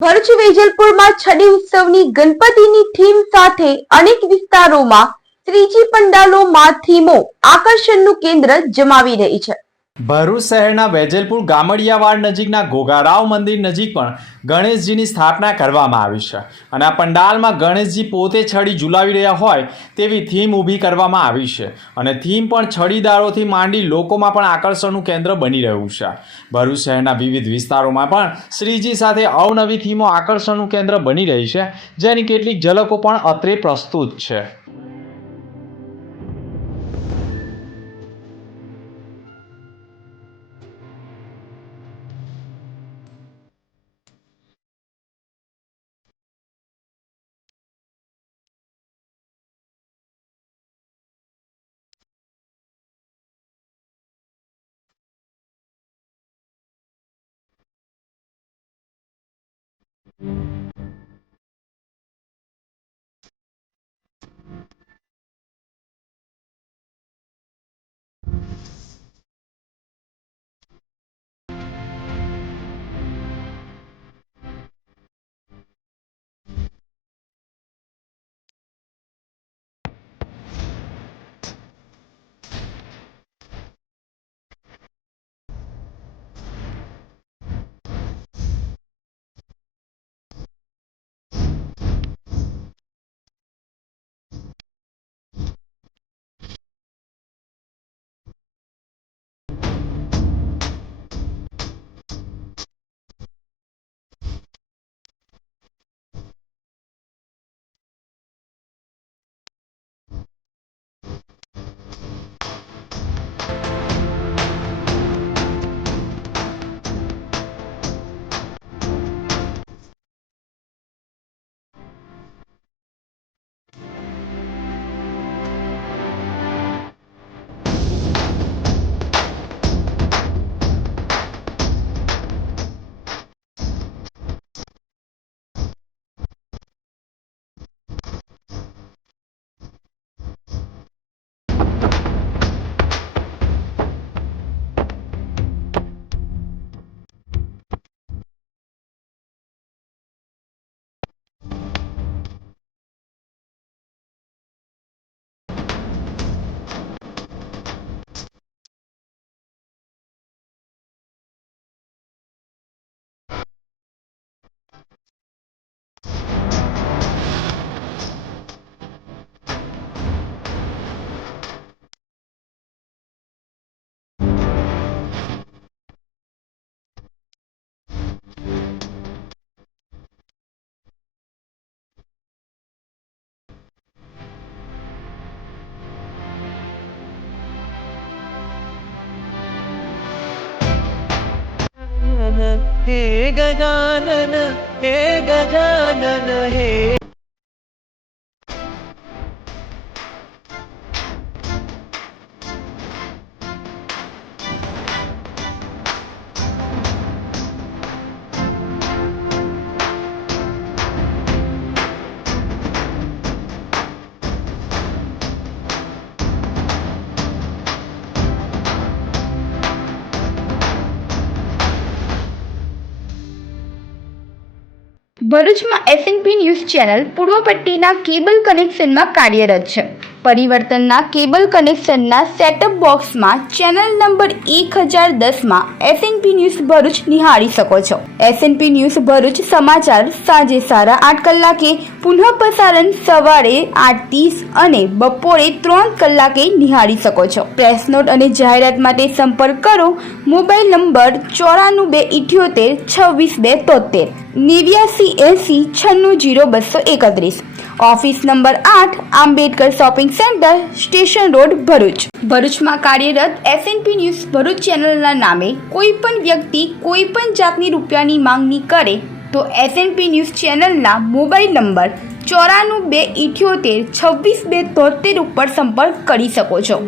ભરૂચ વેજલપુરમાં છડી ઉત્સવની ગણપતિની થીમ સાથે અનેક વિસ્તારોમાં શ્રીજી પંડાલોમાં થીમો આકર્ષણનું કેન્દ્ર જમાવી રહી છે। ભરૂચ શહેરના વેજલપુર ગામડિયાવાડ નજીકના ઘોઘારાવ મંદિર નજીક પણ ગણેશજીની સ્થાપના કરવામાં આવી છે અને આ પંડાલમાં ગણેશજી પોતે છડી ઝુલાવી રહ્યા હોય તેવી થીમ ઊભી કરવામાં આવી છે અને થીમ પણ છડીદારોથી માંડી લોકોમાં પણ આકર્ષણનું કેન્દ્ર બની રહ્યું છે। ભરૂચ શહેરના વિવિધ વિસ્તારોમાં પણ શ્રીજી સાથે અવનવી થીમો આકર્ષણનું કેન્દ્ર બની રહી છે, જેની કેટલીક ઝલકો પણ અત્રે પ્રસ્તુત છે। हे गजानन हे गजानन हे ભરૂચમાં એસએનપી ન્યૂઝ ચેનલ પૂર્વ પટ્ટીના કેબલ કનેક્શનમાં કાર્યરત છે। પરિવર્તનના કેબલ કનેક્શનના સેટઅપ બોક્સમાં ચેનલ નંબર 1010માં એસએનપી ન્યૂઝ ભરૂચ નિહાળી શકો છો। એસએનપી ન્યૂઝ ભરૂચ સમાચાર સાંજે 8:30 કલાકે, પુનઃ પ્રસારણ સવારે 8:30 અને બપોરે 3 કલાકે નિહાળી શકો છો। પ્રેસ નોટ અને જાહેરાત માટે સંપર્ક કરો mobile number 9428262273 8980960231। Office number 8 Ambedkar shopping centre, station road, Bharuch. ભરૂચમાં કાર્યરત એસએનપી ન્યૂઝ ભરૂચ ચેનલના નામે કોઈ પણ વ્યક્તિ કોઈ પણ જાતની રૂપિયાની માંગણી કરે તો એસએનપી ન્યૂઝ ચેનલના મોબાઈલ નંબર 9428262273 ઉપર સંપર્ક કરી શકો છો।